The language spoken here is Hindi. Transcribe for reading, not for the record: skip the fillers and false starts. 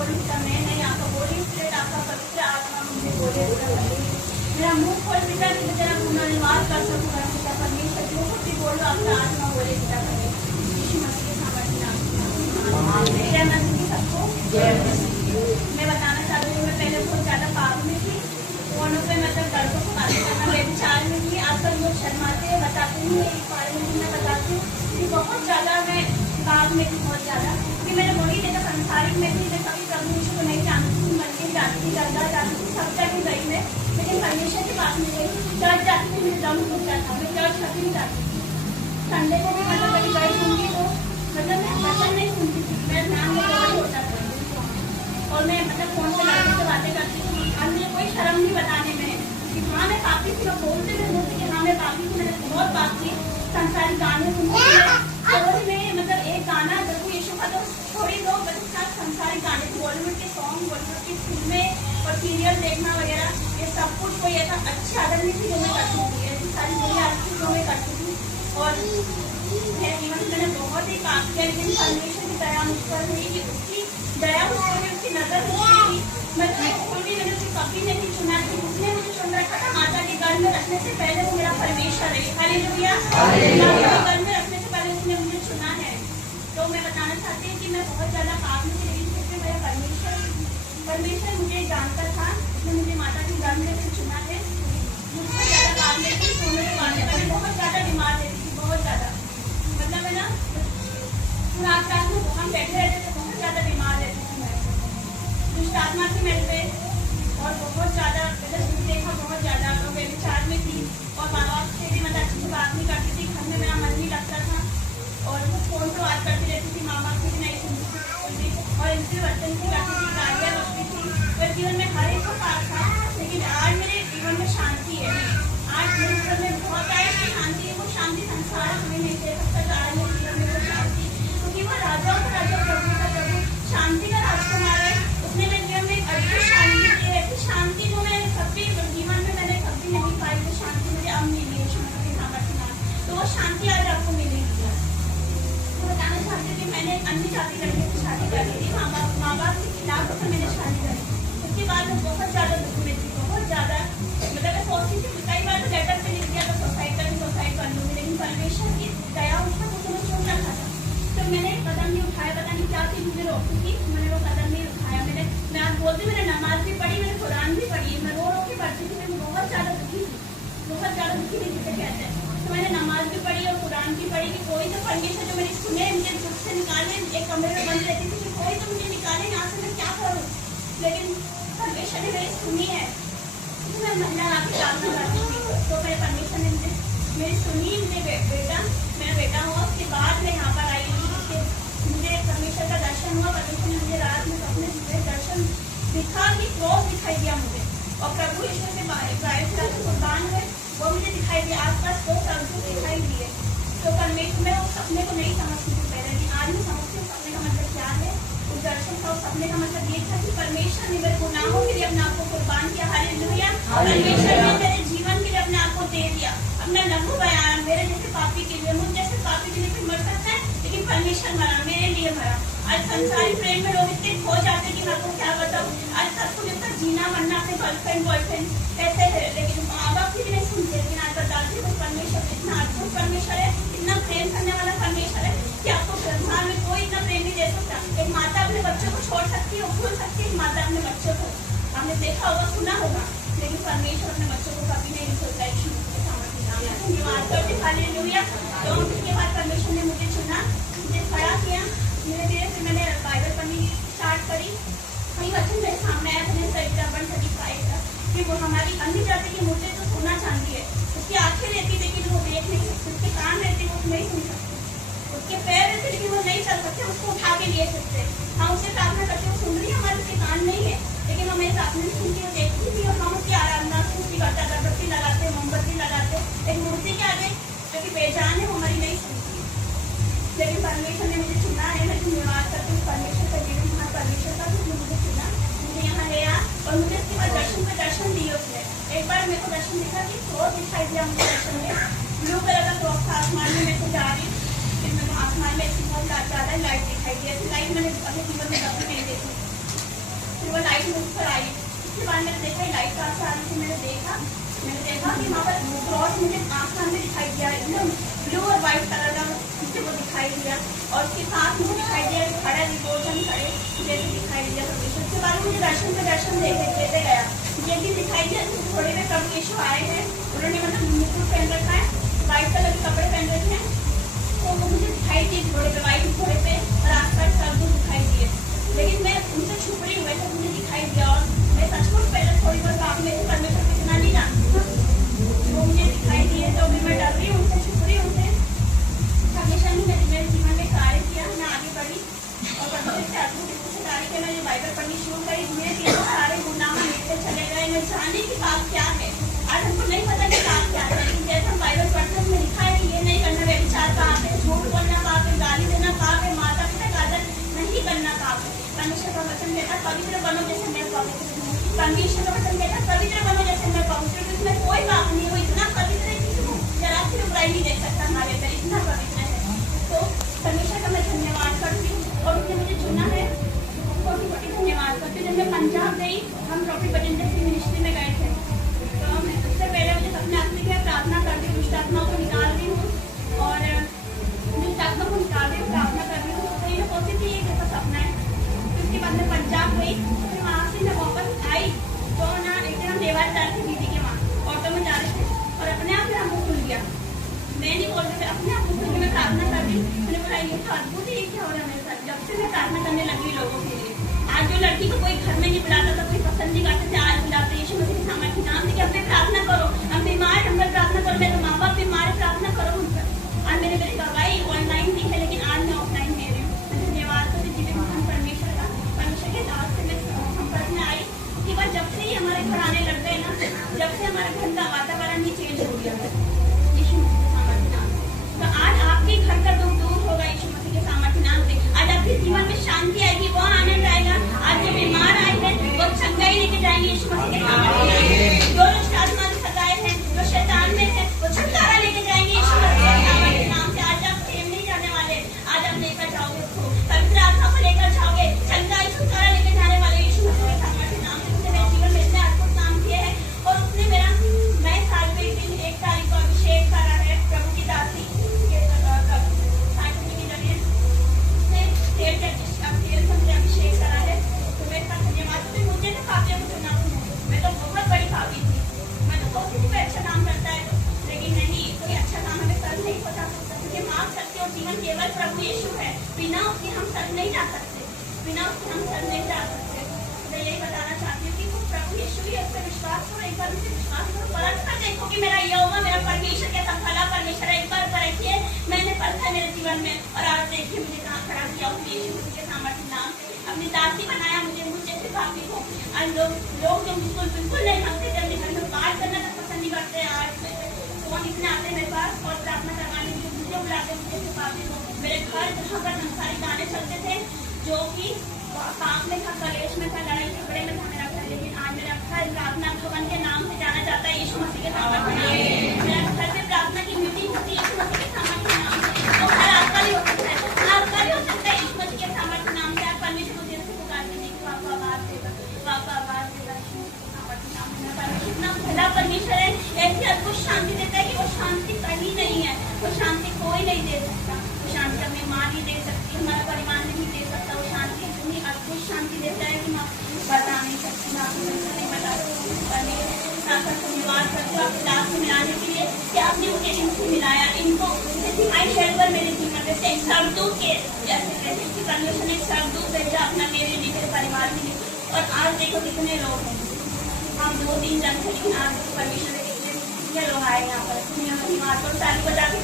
बोली था मैं नहीं आपका बोली इसलिए आपका पवित्र आत्मा मुझे बोले मेरा मुंह खोल पिता कि मैं तेरा गुणगान कर सकूंगा पिता परमेश्वर जो कुछ भी बोलो आपका आत्मा बोले पिता परमेश्वर यीशु मसीह के सामर्थ्य नाम में जय मसीह सबको जय मसीह। मैं बताना चाहती हूँ मैं पहले बहुत ज्यादा पाप में थी फोनों पे मतलब लड़कों को बातें करना व्यभिचार में थी। आजकल लोग शर्माते हैं बताते नहीं है इस बारे में मैं बताती हूँ कि बहुत ज्यादा मैं पाप में थी बहुत ज्यादा कि मैंने बोली देखा संसारिक में थी मैं कभी प्रभु यीशु को नहीं जानती थी मंदिर जाती थी दरगाह जाती थी सब जगह गई मैं लेकिन परमेश्वर के पास में गई चर्च जाती थी मुझे दम घुटता था मैं चर्च कभी नहीं जाती थी संडे को भी मतलब कभी गई सुनती तो मतलब मैं वचन नहीं सुनती थी मेरा ध्यान में गौर होता था और मैं मतलब फोन पे लड़के से बातें करती थी और मुझे कोई शर्म नहीं बताने में कि हाँ मैं पापी थी लोग बोलते थे मुझे कि हाँ मैं पापी थी मैंने बहुत पाप की संसारी गाने सुनती थी और में मतलब एक गाना जब यीशु का तो थोड़ी दो संसारी गाने बॉलीवुड के सॉन्ग बॉलीवुड की फिल्में और सीरियल देखना वगैरह ये सब कुछ कोई ऐसा अच्छी आदत नहीं थी जो मैं करती थी ऐसी सारी दुनिया अच्छी जो मैं करती थी और जीवन मैंने बहुत ही काम किया लेकिन परमेश्वर की दया मुझ पर हुई कि उसकी दया मुझ पर हुई उसकी नजर हुई मैं बिल्कुल भी मैंने उसे कभी नहीं चुना कि उसने मुझे चुन रखा था माता के घर में रखने से पहले वो मेरा परमेश्वर है हालेलुया घर में रखने से पहले उसने मुझे चुना है। तो मैं बताना चाहती हूँ कि मैं बहुत ज्यादा पाप में थी लेकिन मेरा परमेश्वर मुझे जानता था उसने मुझे माता के घर में से चुना है मुझसे ज्यादा पाप में थी सोने के बाद मैं बहुत ज्यादा बीमार रहती थी बहुत ज्यादा मतलब है ना रात रात में हम बैठे रहते थे बहुत ज्यादा बीमार रहती थी मैं दुष्ट आत्मा थी मेरे पे और बहुत ज्यादा मतलब देखा बहुत ज्यादा और व्यभिचार में थी और माँ बाप से भी मतलब अच्छे से बात नहीं करती थी घर में मेरा मन नहीं लगता था और वो फोन पे बात करती रहती थी माँ बाप से भी नहीं सुनती थी और इनसे बच्चन से करती थी गालियाँ बकती थी मेरे जीवन में हर एक को पाप था लेकिन आज मेरे जीवन में शांति है आज मेरे जीवन में बहुत आए कि शांति है वो शांति संसार हमें नहीं दे सकता आज मेरे जीवन में वो शांति क्योंकि वो राजाओं का राजा प्रभु का प्रभु शांति का राजकुमार है उसने मेरे जीवन में एक अच्छी शांति दी है ऐसी शांति जो मैं कभी जीवन में मैंने कभी नहीं पाई वो शांति मुझे अब मिली है तो वो शांति आज आपको मिलेगी। तो बताना चाहती हूँ कि मैंने अन्य जाति लड़के से शादी कर ली थी माँ बाप के खिलाफ होकर मैंने शादी करी उसके बाद मैं बहुत ज्यादा दुख में थी बहुत ज्यादा मतलब मैं सोचती थी कई बार तो लेटर पे लिख दिया तो सुसाइड कर लूंगी लेकिन परमेश्वर की दया उसका मुझे चुन रखा था तो मैंने कदम नहीं उठाया पता नहीं क्या थी मुझे रोकती थी मैंने वो कदम नहीं उठाया मैं आज बोलती मैंने नमाज भी पढ़ी मैंने कुरान भी पढ़ी मैं रो के पढ़ती थी मैं बहुत ज्यादा दुखी थी जिसे कहते हैं तो मैंने नमाज भी पढ़ी और कुरान भी पढ़ी कि कोई तो परमेश्वर जो मेरी सुने मुझे दुख से निकाले एक कमरे में बंद रहती थी कि कोई तो मुझे निकाले यहाँ से मैं क्या करूँ लेकिन परमेश्वर ने मेरी सुनी है तो मैं महिला आके प्रार्थना करती थी तो मेरे परमेश्वर ने मुझे मेरी सुनी मुझे मेरा बेटा हुआ उसके बाद मैं यहाँ पर आई मुझे परमेश्वर का दर्शन हुआ परमेश्वर ने मुझे रात में अपने दर्शन दिखा कि क्रॉस दिखाई दिया मुझे और प्रभु ईश्वर से कुर्बान हुए वो मुझे दिखाई दिया आसपास दो प्रभु दिखाई दिए तो परमेश्वर मैं उस सपने को नहीं समझती थी पहले कि आज मैं समझती हूँ सपने का मतलब क्या है उस दर्शन का उस सपने का मतलब ये था कि परमेश्वर ने मेरे गुनाहों के लिए अपने आप को कुर्बान किया हालेलुया परमेश्वर ने मेरे जीवन के लिए अपने आप को दे दिया अपना लघु बयान मेरे जैसे पापी के लिए मुझ जैसे पापी के लिए कोई मर सकता है लेकिन परमेश्वर मरा मेरे लिए मरा आज संसारी प्रेम में लोग इतने खो जाते कि मैं आपको क्या बताऊँ आज सबको जब तक जीना मरना अपने गर्लफ्रेंड बॉयफ्रेंड ऐसे है लेकिन माँ बाप की भी नहीं सुनते लेकिन आज बताती हूँ परमेश्वर इतना अद्भुत परमेश्वर है इतना प्रेम करने वाला परमेश्वर है कि आपको संसार में कोई इतना प्रेम नहीं दे सकता एक माता अपने बच्चों को छोड़ सकती है भूल सकती है माता अपने बच्चों को हमने देखा होगा सुना होगा लेकिन परमेश्वर अपने बच्चों को कभी नहीं सोचता हालेलुया तो उसके बाद परमेश्वर ने मुझे चुना मुझे खड़ा किया धीरे धीरे से मैंने बाइबल पढ़नी स्टार्ट करी वही वचन मेरे सामने आया था मेरे 1:35 था कि वो हमारी अन्य जाति की मूर्ति तो सोना चांदी है उसकी आंखें रहती लेकिन वो देख नहीं सकती उसके कान रहते वो नहीं सुन सकते उसके पैर रहते लेकिन वो नहीं चल सकते उसको उठा के ले सकते हम उससे प्रार्थना करते वो सुन रही है हमारे उसके कान नहीं है लेकिन वो मेरी प्रार्थना नहीं सुनती वो देखती थी और हम उसकी आराधना उसकी अगरबत्ती लगाते मोमबत्ती लगाते एक मूर्ति के आगे जो कि बेजान है वो हमारी नहीं सुनती लेकिन परमेश्वर ने मुझे चुना है मैं धन्यवाद करती हूँ परमेश्वर का जीवन हमारे परमेश्वर का भी मुझे चुना मुझे यहाँ ले आया और मुझे उसके बाद दर्शन दिए उसने एक बार मेरे को दर्शन दिखा कि क्रॉस दिखाई दिया मुझे दर्शन में ब्लू कलर का क्रॉस था आसमान में मेरे को जा रही फिर मैं आसमान में ऐसी बहुत ज्यादा लाइट दिखाई दी ऐसी लाइट मैंने अपने जीवन में कभी नहीं देखी फिर वो लाइट मुझ पर आई। उसके बाद मैंने देखा लाइट कहाँ से आ रही थी। मैंने देखा कि वहाँ पर क्रॉस मुझे आसमान में दिखाई दिया, एकदम ब्लू और व्हाइट कलर का मुझे वो दिखाई दिया। और उसके साथ मुझे दिखाई दिया खड़ा रिपोर्टन खड़े जैसे दिखाई दिया परमेश्वर। उसके बाद मुझे दर्शन पे दर्शन देते गया। ये भी दिखाई दिया थोड़े में प्रभु यीशु आए हैं, उन्होंने मतलब मुकुट पहन रखा है, व्हाइट कलर के कपड़े पहन रखे हैं, तो वो मुझे दिखाई दिए घोड़े पे, व्हाइट घोड़े पे, और आसपास सब कुछ दिखाई दिए। लेकिन मैं उनसे छुप रही हूँ, वैसे मुझे दिखाई दिया। और मैं सचमुच पहले थोड़ी बहुत बात में परमेश्वर को इतना नहीं जानती था, वो मुझे दिखाई दिए तो भी मैं डर रही हूँ, उनसे छुप रही हूँ। उनसे हमेशा ही मैंने मेरे जीवन में कार्य किया, मैं आगे बढ़ी और परमेश्वर से अद्भुत कार्य के मैंने बाइबल पढ़नी शुरू करी। धीरे धीरे सारे गुनाह मिटते चले गए। मैं जाने की बात क्या है, आज हमको नहीं पता कि पाप क्या है, लेकिन जैसे हम बाइबल पढ़ते हैं उसमें लिखा है कि ये नहीं करना, व्यभिचार पाप है, झूठ बोलना पाप है, गाली देना पाप है, माता पिता का आदर नहीं करना पाप है। परमेश्वर का वचन कहता पवित्र बनो जैसे मैं पवित्र हूँ। परमेश्वर का वचन कहता पवित्र बनो जैसे मैं पवित्र हूँ। इसमें कोई पाप नहीं है, वो इतना पवित्र है कि जरा सी बुराई नहीं देख सकता हमारे अंदर, इतना पवित्र है। तो परमेश्वर का मैं धन्यवाद करती हूँ और उसने मुझे चुना है, कोटि धन्यवाद करती हूँ। जब मैं पंजाब गई, हम प्रॉफिट बजेंद्र सिंह मिनिस्ट्री में गए थे, तो मैं सबसे पहले मुझे अपने आत्मिक में प्रार्थना करती हूँ, दुष्ट आत्माओं को निकाल रही हूँ और दुष्ट आत्मा को निकाल रही हूँ, प्रार्थना कर रही हूँ। तो ये सोचती थी ये कैसा सपना है। उसके बाद मैं पंजाब गई, फिर वहाँ से मैं वापस आई तो ना एक दिन हम देवास जा रहे थे दीदी के वहाँ, ऑटो में जा रहे थे और अपने आप मेरा मुँह खुल गया। मैं नहीं बोल रही, अपने आप मुँह खुल गया। मैं प्रार्थना कर रही हूँ, मैंने बोला ये तो अद्भुत ही क्या हो रहा है मेरे साथ। जब से मैं प्रार्थना करने लगी लोगों के लिए, आज जो लड़की को कोई घर में नहीं बुलाता था, कोई पसंद नहीं करते थे, आज बुलाते यीशु मसीह के सामर्थ्य नाम से कि अपने प्रार्थना करो, हम बीमार हम पर प्रार्थना करो, मेरे माँ बाप बीमार है प्रार्थना करो उन पर। आज मेरे दवाई ऑनलाइन दी है, लेकिन आज मैं ऑफलाइन दे रही हूँ। मैं धन्यवाद करती जीवित महान परमेश्वर का। परमेश्वर के दास से मैं संपर्क में आई कि बस जब से ही हमारे घर आने लग गए ना, जब से हमारे घर का वातावरण ही चेंज हो गया है यीशु मसीह के सामर्थ्य नाम से। तो आज आपके घर का दुख दूर होगा यीशु मसीह के सामर्थ्य नाम से। आज आपके जीवन में शांति आएगी, वो आनंद आएगा। आज जो बीमार आए हैं वो चंगाई लेके जाएंगे यीशु मसीह के सामर्थ्य नाम से। जो दुष्ट आत्मा सताए हैं, जो शैतान में है, वो छुटकारा लेके जाएंगे यीशु मसीह के सामर्थ्य नाम से। आज आप प्रेम नहीं जाने वाले, आज आप लेकर जाओगे उसको, पवित्र आत्मा को लेकर जाओगे, चंगाई छुटकारा लेके जाने वाले यीशु मसीह के सामर्थ्य नाम से। उसने मेरे जीवन में इतने अद्भुत काम किए हैं और उसने मेरा नए साल में दिन 1 तारीख को अभिषेक करा है प्रभु की दासी के जरिए। उसने तेल से मुझे अभिषेक करा है, तो मेरे साथ धन्यवाद। तो मुझे तो काफी चुना, मैं तो बहुत बड़ी पापी थी, मैं तो सोचती थी कोई अच्छा काम करता है तो, लेकिन नहीं, कोई अच्छा काम हमें कर नहीं पता सकता, क्योंकि मार्ग सत्य और जीवन केवल प्रभु यीशु है। बिना उसके हम सच नहीं जा सकते, बिना उसके हम सच नहीं जा सकते। मैं यही बताना चाहती हूँ कि वो प्रभु यीशु ही इस पर विश्वास करो, एक बार मुझे विश्वास करो, परख कर देखो कि मेरा ये होगा, मेरा परमेश्वर कैसा भला परमेश्वर है। एक बार परखिए, मैंने परखा मेरे जीवन में और आज देखिए मुझे कहाँ खड़ा किया उसने यीशु मसीह के सामर्थ्य नाम से। अपनी दासी बनाया मुझे, मुझ जैसे पापी को। आज लोग जो बिल्कुल नहीं मांगते थे, अपने घर में बात करना तक पसंद नहीं करते। आज फोन इतने आते मेरे पास और प्रार्थना करवाने जो मुझे बुलाते मुझे जैसे पापी को। मेरे घर जहाँ पर संसारी गाने चलते थे, जो कि पाप में था, कलेश में था, लड़ाई झगड़े में था मेरा घर, लेकिन आज मेरा घर प्रार्थना भवन के नाम से जाना जाता है यीशु मसीह के सामर्थ्य नाम से। मेरा घर में प्रार्थना की मीटिंग होती है यीशु मसीह के सामर्थ्य नाम से। तो घर आपका भी हो सकता है, आपका भी हो सकता है यीशु मसीह के सामर्थ्य नाम से। आप परमेश्वर को दिल से पुकारते नहीं, पापा आवाज देगा, पापा आवाज देगा यीशु मसीह के सामर्थ्य नाम से। परमेश्वर इतना भला परमेश्वर है, ऐसी अद्भुत शांति देता है कि वो शांति कहीं नहीं है, वो शांति कोई नहीं दे सकता। वो शांति अपनी माँ नहीं दे सकती, हमारा परिवार नहीं दे सकता। वो शांति इतनी अद्भुत शांति देता है कि मैं बता नहीं सकती, मैं आपको नहीं बता सकती। धन्यवाद करती हूँ आपके दास को मिलाने के लिए कि आपने मुझे इनसे मिलाया, इनको डिवाइन हेल्पर मेरे जीवन में एक सरदूत के जैसे परमेश्वर ने सरदूत भेजा अपना मेरे लिए, मेरे परिवार के लिए। और आज देखो कितने लोग हैं, हम 2-3 जन थे, लेकिन आज परमेश्वर ने कितने लोग आए यहाँ पर। धन्यवाद को ताली बजा के